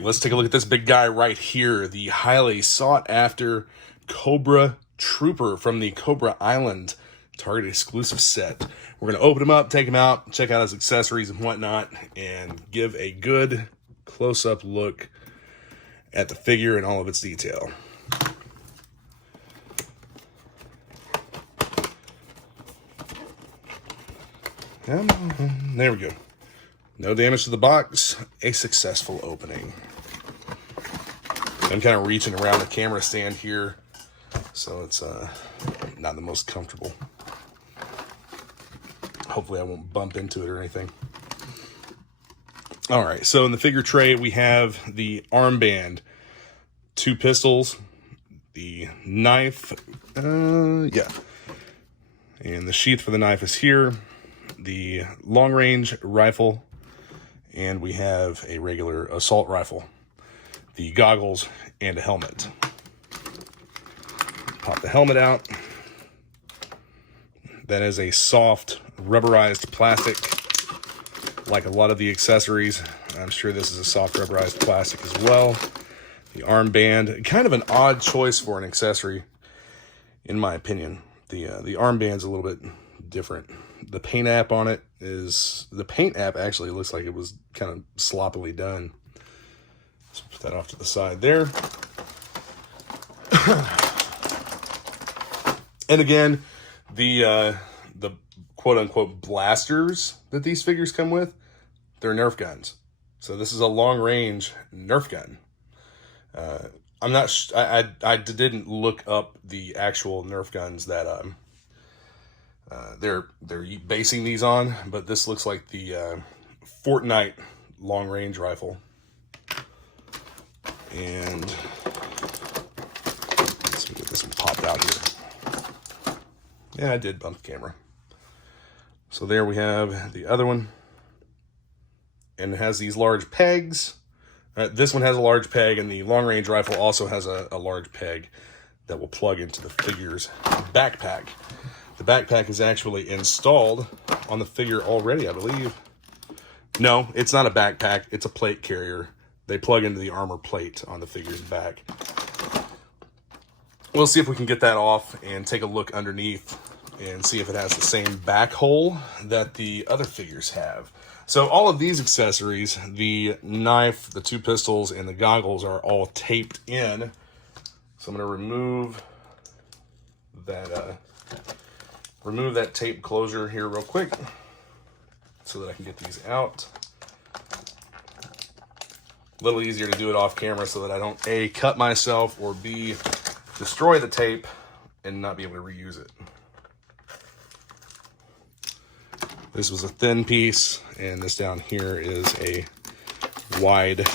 Let's take a look at this big guy right here, the highly sought after Cobra Trooper from the Cobra Island Target exclusive set. We're going to open him up, take him out, check out his accessories and whatnot, and give a good close-up look at the figure and all of its detail. There we go. No damage to the box. A successful opening. I'm kind of reaching around the camera stand here, so it's not the most comfortable. Hopefully I won't bump into it or anything. All right, so in the figure tray, we have the armband, 2 pistols, the knife, and the sheath for the knife is here, the long-range rifle, and we have a regular assault rifle, the goggles, and a helmet. Pop the helmet out. That is a soft, rubberized plastic, like a lot of the accessories. I'm sure this is a soft, rubberized plastic as well. The armband, kind of an odd choice for an accessory, in my opinion. The armband's a little bit different. The paint app on it is, the paint app actually looks like it was kind of sloppily done. Let's put that off to the side there. And again, the quote-unquote blasters that these figures come with, they're Nerf guns. So this is a long-range Nerf gun. I'm not. I didn't look up the actual Nerf guns that they're basing these on, but this looks like the Fortnite long-range rifle. And let's get this one popped out here. Yeah, I did bump the camera. So there we have the other one. And it has these large pegs. This one has a large peg, and the long-range rifle also has a large peg that will plug into the figure's backpack. The backpack is actually installed on the figure already, I believe. No, it's not a backpack. It's a plate carrier. They plug into the armor plate on the figure's back. We'll see if we can get that off and take a look underneath and see if it has the same back hole that the other figures have. So all of these accessories, the knife, the 2 pistols, and the goggles are all taped in. So I'm going to remove that tape closure here real quick so that I can get these out. A little easier to do it off camera so that I don't A, cut myself, or B, destroy the tape and not be able to reuse it. This was a thin piece, and this down here is a wide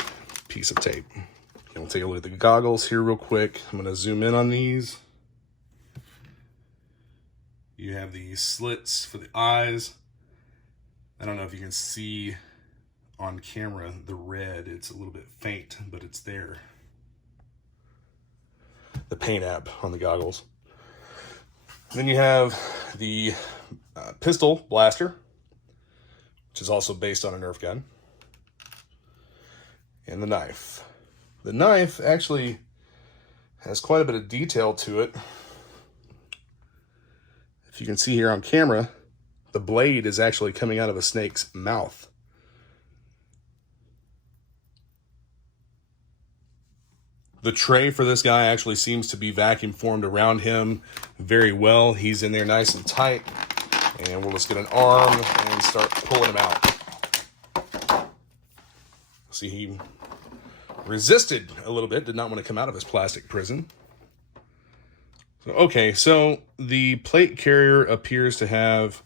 piece of tape. And we'll take a look at the goggles here real quick. I'm going to zoom in on these. You have the slits for the eyes. I don't know if you can see on camera the red. It's a little bit faint, but it's there. The paint app on the goggles. Then you have the pistol blaster, which is also based on a Nerf gun, and the knife. The knife actually has quite a bit of detail to it. If you can see here on camera, the blade is actually coming out of a snake's mouth. The tray for this guy actually seems to be vacuum formed around him very well. He's in there nice and tight. And we'll just get an arm and start pulling him out. See, he resisted a little bit, did not want to come out of his plastic prison. So, okay, so the plate carrier appears to have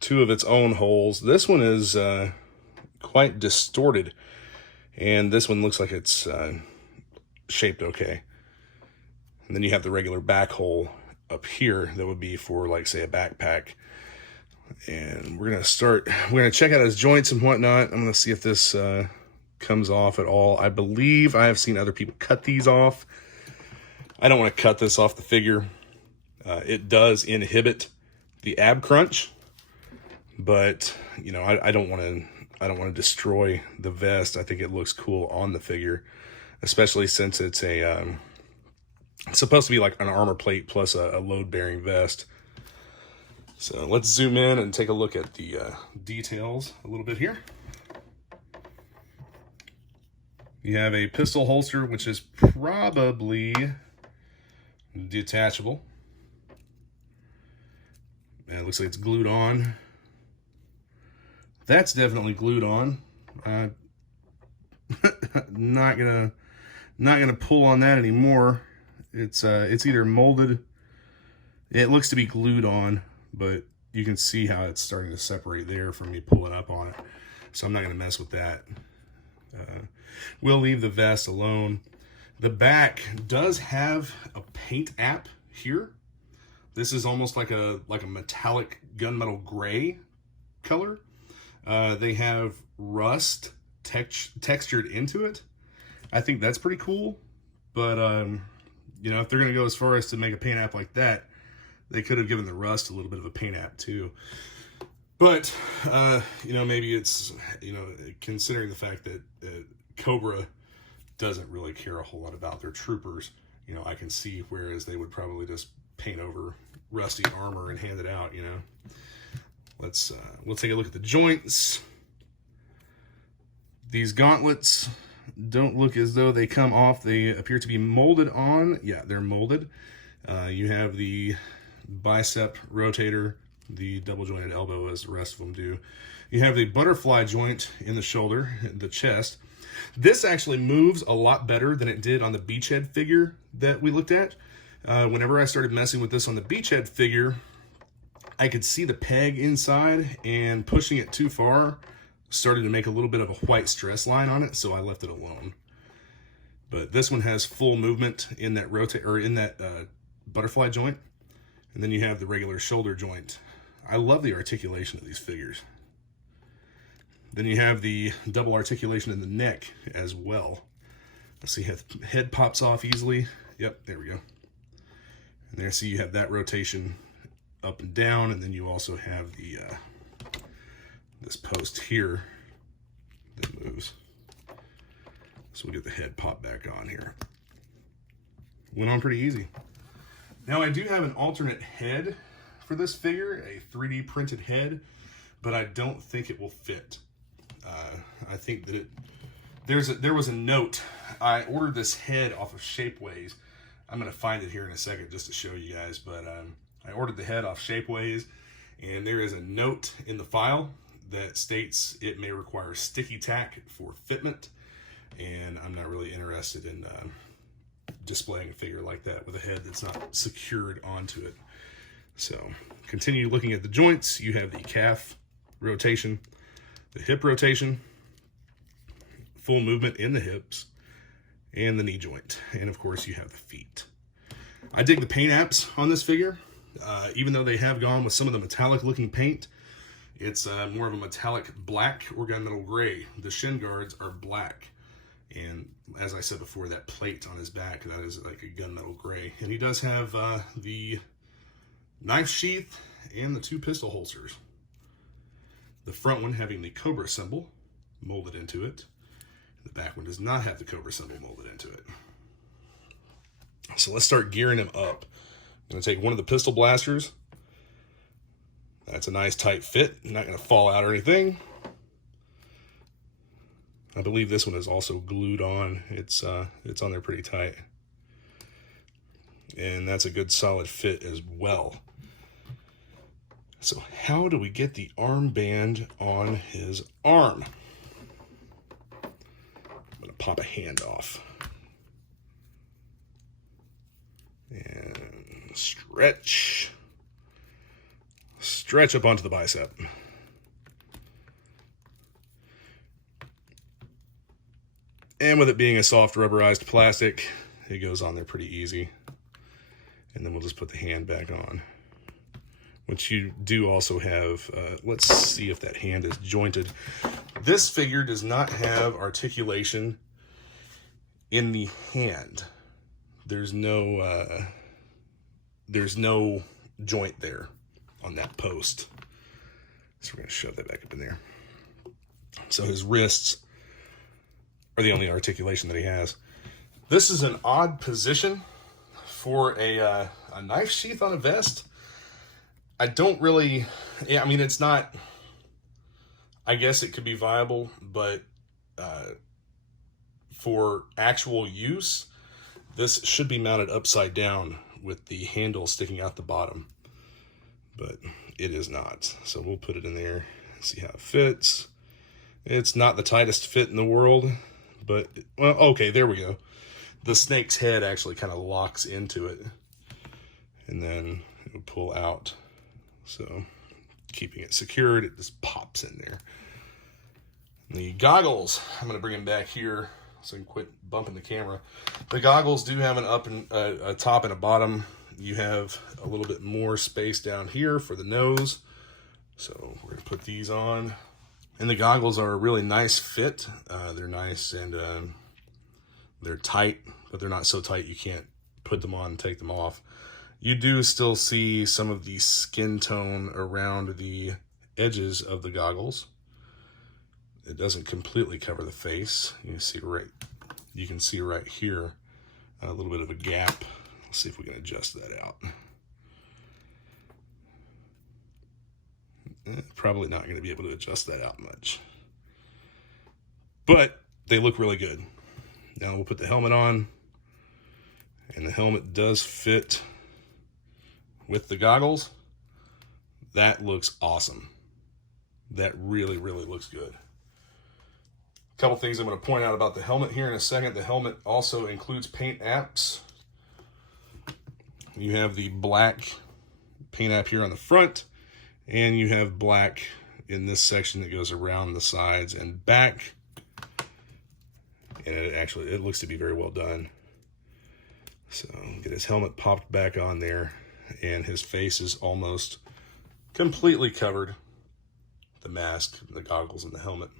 2 of its own holes. This one is quite distorted, and this one looks like it's shaped okay. And then you have the regular back hole up here that would be for, like, say, a backpack. And we're gonna check out his joints and whatnot. I'm gonna see if this comes off at all. I believe I have seen other people cut these off. I don't want to cut this off the figure. It does inhibit the ab crunch, but you know, I don't want to I don't want to destroy the vest. I think it looks cool on the figure, especially since it's a it's supposed to be like an armor plate plus a load-bearing vest. So let's zoom in and take a look at the details a little bit here. You have a pistol holster, which is probably detachable. And it looks like it's glued on. That's definitely glued on. Not gonna pull on that anymore. It's either molded. It looks to be glued on, but you can see how it's starting to separate there from me pulling up on it. So I'm not gonna mess with that. We'll leave the vest alone. The back does have a paint app here. This is almost like a metallic gunmetal gray color. They have rust textured into it. I think that's pretty cool. But you know, if they're gonna go as far as to make a paint app like that, they could have given the rust a little bit of a paint app too. But you know, maybe it's, you know, considering the fact that Cobra doesn't really care a whole lot about their troopers, you know, I can see whereas they would probably just paint over rusty armor and hand it out, you know. We'll take a look at the joints. These gauntlets don't look as though they come off. They appear to be molded on. Yeah, they're molded. You have the bicep rotator, the double jointed elbow as the rest of them do. You have the butterfly joint in the shoulder, the chest. This actually moves a lot better than it did on the beachhead figure that we looked at. Whenever I started messing with this on the beachhead figure, I could see the peg inside, and pushing it too far started to make a little bit of a white stress line on it, so I left it alone. But this one has full movement in that butterfly joint, and then you have the regular shoulder joint. I love the articulation of these figures. Then you have the double articulation in the neck as well. Let's see, head pops off easily. Yep, there we go. And there, see, you have that rotation up and down, and then you also have the this post here that moves. So we'll get the head pop back on here. Went on pretty easy. Now I do have an alternate head for this figure, a 3D printed head, but I don't think it will fit. I think that there was a note. I ordered this head off of Shapeways. I'm going to find it here in a second just to show you guys, but I ordered the head off Shapeways, and there is a note in the file that states it may require sticky tack for fitment, and I'm not really interested in displaying a figure like that with a head that's not secured onto it. So continue looking at the joints. You have the calf rotation, the hip rotation, full movement in the hips, and the knee joint. And of course you have the feet. I dig the paint apps on this figure. Even though they have gone with some of the metallic looking paint, it's more of a metallic black or gunmetal gray. The shin guards are black. And as I said before, that plate on his back, that is like a gunmetal gray. And he does have the knife sheath and the two pistol holsters. The front one having the Cobra symbol molded into it. The back one does not have the Cobra symbol molded into it. So let's start gearing him up. I'm going to take one of the pistol blasters. That's a nice tight fit. Not going to fall out or anything. I believe this one is also glued on. It's on there pretty tight. And that's a good solid fit as well. So how do we get the armband on his arm? I'm going to pop a hand off. And stretch. Stretch up onto the bicep. And with it being a soft rubberized plastic, it goes on there pretty easy. And then we'll just put the hand back on. Which you do also have, let's see if that hand is jointed. This figure does not have articulation in the hand. There's no joint there on that post. So we're gonna shove that back up in there. So his wrists are the only articulation that he has. This is an odd position for a knife sheath on a vest. I don't really, yeah, I mean, it's not, I guess it could be viable, but for actual use, this should be mounted upside down with the handle sticking out the bottom, but it is not. So we'll put it in there, see how it fits. It's not the tightest fit in the world, but, well, okay, there we go. The snake's head actually kind of locks into it, and then it'll pull out. So keeping it secured, it just pops in there. The goggles, I'm going to bring them back here so I can quit bumping the camera. The goggles do have an up and a top and a bottom. You have a little bit more space down here for the nose. So we're going to put these on. And the goggles are a really nice fit. They're nice and they're tight, but they're not so tight you can't put them on and take them off. You do still see some of the skin tone around the edges of the goggles. It doesn't completely cover the face. You can see right here a little bit of a gap. Let's see if we can adjust that out. Probably not going to be able to adjust that out much, but they look really good. Now we'll put the helmet on, and the helmet does fit with the goggles. That looks awesome. That really, really looks good. A couple things I'm going to point out about the helmet here in a second. The helmet also includes paint apps. You have the black paint app here on the front, and you have black in this section that goes around the sides and back. And it looks to be very well done. So get his helmet popped back on there, and his face is almost completely covered. The mask, the goggles, and the helmet.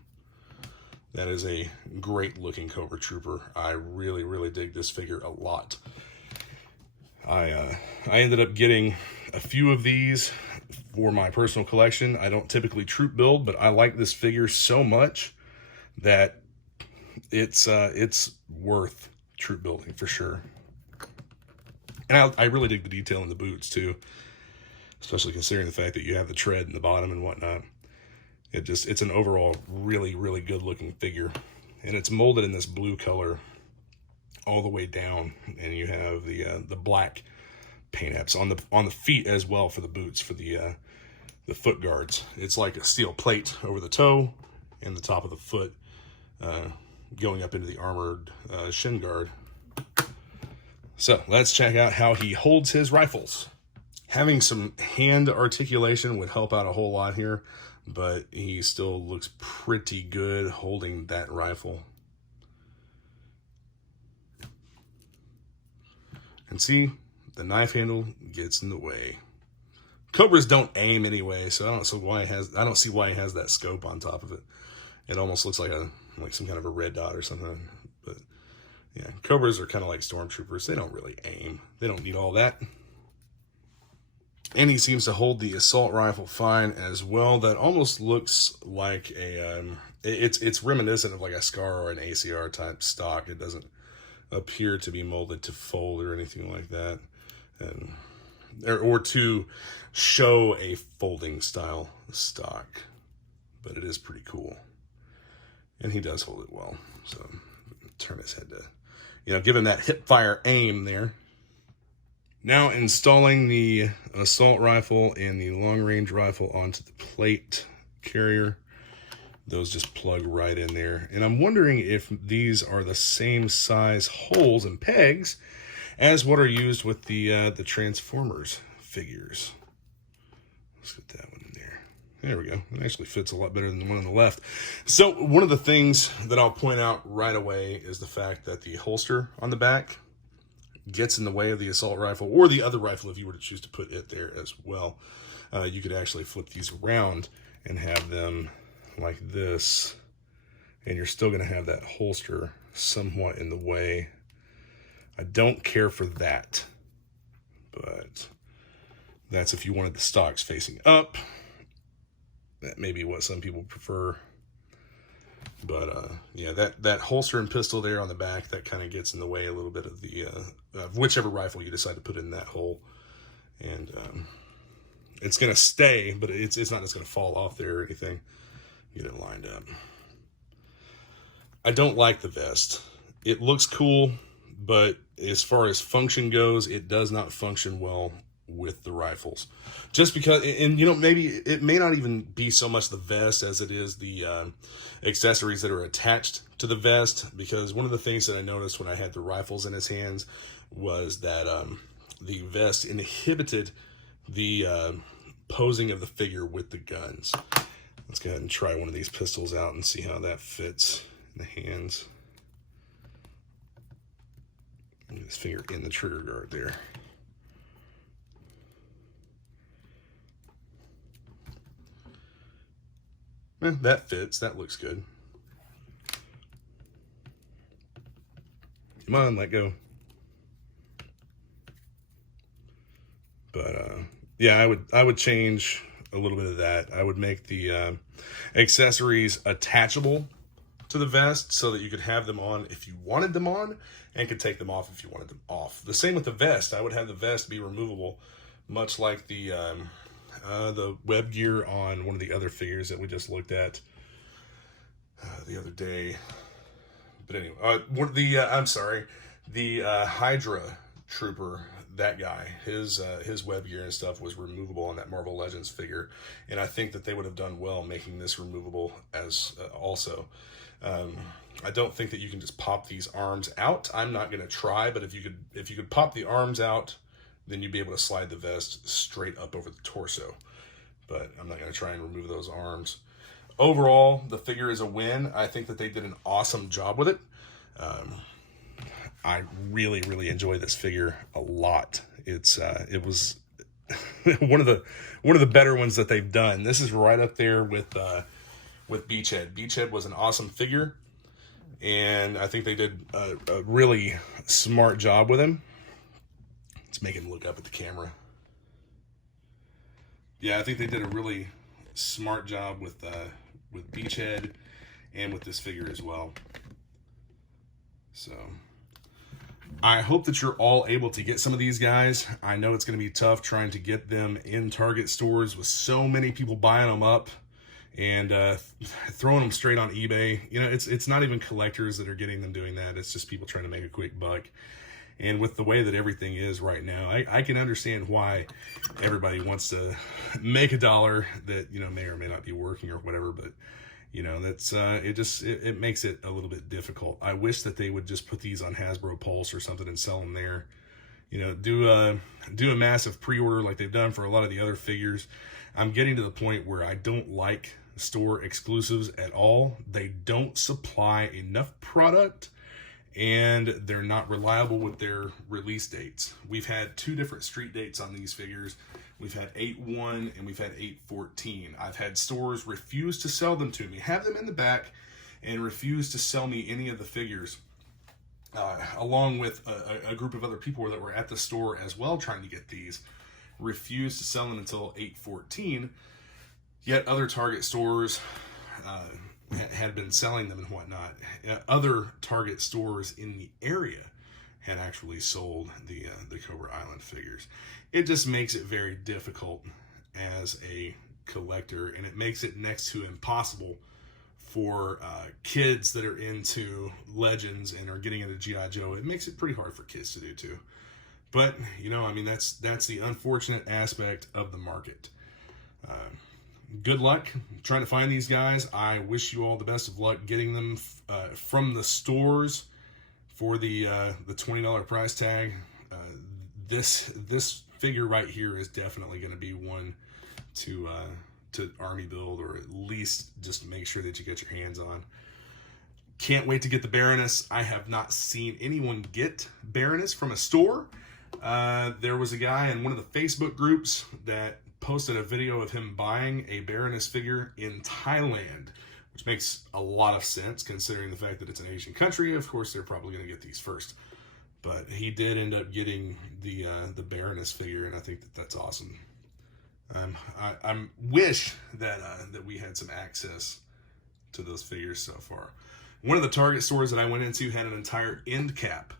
That is a great looking Cobra Trooper. I really, really dig this figure a lot. I ended up getting a few of these for my personal collection. I don't typically troop build, but I like this figure so much that it's worth troop building for sure. And I really dig the detail in the boots too, especially considering the fact that you have the tread in the bottom and whatnot. It's an overall really, really good looking figure, and it's molded in this blue color all the way down, and you have the black paint apps on the feet as well for the boots, for the foot guards. It's like a steel plate over the toe and the top of the foot, going up into the armored shin guard. So let's check out how he holds his rifles. Having some hand articulation would help out a whole lot here, but he still looks pretty good holding that rifle. And see, the knife handle gets in the way. Cobras don't aim anyway, so I don't see why he has that scope on top of it. It almost looks like some kind of a red dot or something. But yeah, Cobras are kind of like stormtroopers. They don't really aim. They don't need all that. And he seems to hold the assault rifle fine as well. That almost looks like it's reminiscent of like a SCAR or an ACR type stock. It doesn't appear to be molded to fold or anything like that, or to show a folding style stock. But it is pretty cool, and he does hold it well. So turn his head to, give him that hip fire aim there. Now installing the assault rifle and the long range rifle onto the plate carrier. Those just plug right in there. And I'm wondering if these are the same size holes and pegs as what are used with the Transformers figures. Let's get that one in there. There we go. It actually fits a lot better than the one on the left. So one of the things that I'll point out right away is the fact that the holster on the back gets in the way of the assault rifle, or the other rifle if you were to choose to put it there as well. You could actually flip these around and have them like this, and you're still going to have that holster somewhat in the way. I don't care for that, but that's if you wanted the stocks facing up. That may be what some people prefer. But yeah, that holster and pistol there on the back, that kind of gets in the way a little bit of the of whichever rifle you decide to put in that hole. And it's gonna stay, but it's not just gonna fall off there or anything. Get it lined up. I don't like the vest. It looks cool, but as far as function goes, it does not function well with the rifles. Just because, and you know, maybe it may not even be so much the vest as it is the accessories that are attached to the vest. Because one of the things that I noticed when I had the rifles in his hands was that the vest inhibited the posing of the figure with the guns. Let's go ahead and try one of these pistols out and see how that fits in the hands. Get his finger in the trigger guard there. That fits. That looks good. Come on, let go. But yeah, I would change a little bit of that. I would make the accessories attachable to the vest so that you could have them on if you wanted them on, and could take them off if you wanted them off. The same with the vest. I would have the vest be removable, much like the web gear on one of the other figures that we just looked at the other day. But anyway, I'm sorry, the Hydra Trooper, that guy, his web gear and stuff was removable on that Marvel Legends figure, and I think that they would have done well making this removable as also. I don't think that you can just pop these arms out. I'm not going to try, but if you could pop the arms out, then you'd be able to slide the vest straight up over the torso. But I'm not going to try and remove those arms. Overall, the figure is a win. I think that they did an awesome job with it. I really, really enjoy this figure a lot. It was one of the better ones that they've done. This is right up there with Beachhead. Beachhead was an awesome figure, and I think they did a really smart job with him. Let's make him look up at the camera. Yeah, I think they did a really smart job with Beachhead and with this figure as well. So I hope that you're all able to get some of these guys. I know it's going to be tough trying to get them in Target stores with so many people buying them up and throwing them straight on eBay. You know, it's not even collectors that are getting them doing that. It's just people trying to make a quick buck. And with the way that everything is right now, I can understand why everybody wants to make a dollar that, you know, may or may not be working or whatever. But, you know, that's it makes it a little bit difficult. I wish that they would just put these on Hasbro Pulse or something and sell them there. You know, do a massive pre-order like they've done for a lot of the other figures. I'm getting to the point where I don't like store exclusives at all. They don't supply enough product, and they're not reliable with their release dates. We've had 2 different street dates on these figures. We've had 8/1 and we've had 8/14. I've had stores refuse to sell them to me, have them in the back, and refuse to sell me any of the figures, along with a group of other people that were at the store as well trying to get these. Refused to sell them until 8/14. Yet other Target stores had been selling them and whatnot. Other Target stores in the area had actually sold the Cobra Island figures. It just makes it very difficult as a collector, and it makes it next to impossible for kids that are into Legends and are getting into GiJoe. It makes it pretty hard for kids to do too. But, you know, I mean, that's the unfortunate aspect of the market. Good luck trying to find these guys. I wish you all the best of luck getting them from the stores for the $20 price tag. This figure right here is definitely going to be one to army build, or at least just make sure that you get your hands on. Can't wait to get the Baroness. I have not seen anyone get Baroness from a store. There was a guy in one of the Facebook groups that posted a video of him buying a Baroness figure in Thailand, which makes a lot of sense considering the fact that it's an Asian country. Of course, they're probably going to get these first. But he did end up getting the Baroness figure, and I think that that's awesome. I wish that that we had some access to those figures so far. One of the Target stores that I went into had an entire end cap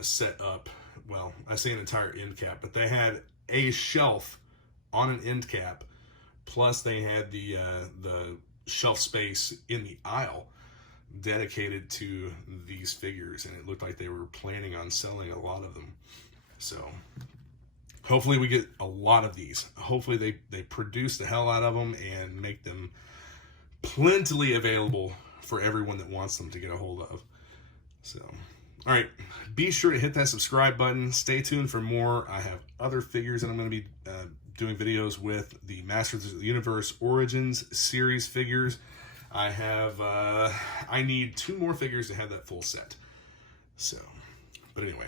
set up. Well, I say an entire end cap, but they had a shelf on an end cap, plus they had the shelf space in the aisle dedicated to these figures, and it looked like they were planning on selling a lot of them. So hopefully we get a lot of these. Hopefully they produce the hell out of them and make them plentifully available for everyone that wants them to get a hold of. So, all right, be sure to hit that subscribe button. Stay tuned for more. I have other figures that I'm going to be doing videos with. The Masters of the Universe Origins series figures. I have, I need 2 more figures to have that full set. So, but anyway,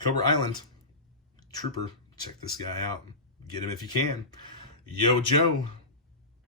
Cobra Island, Trooper, check this guy out. Get him if you can. Yo, Joe.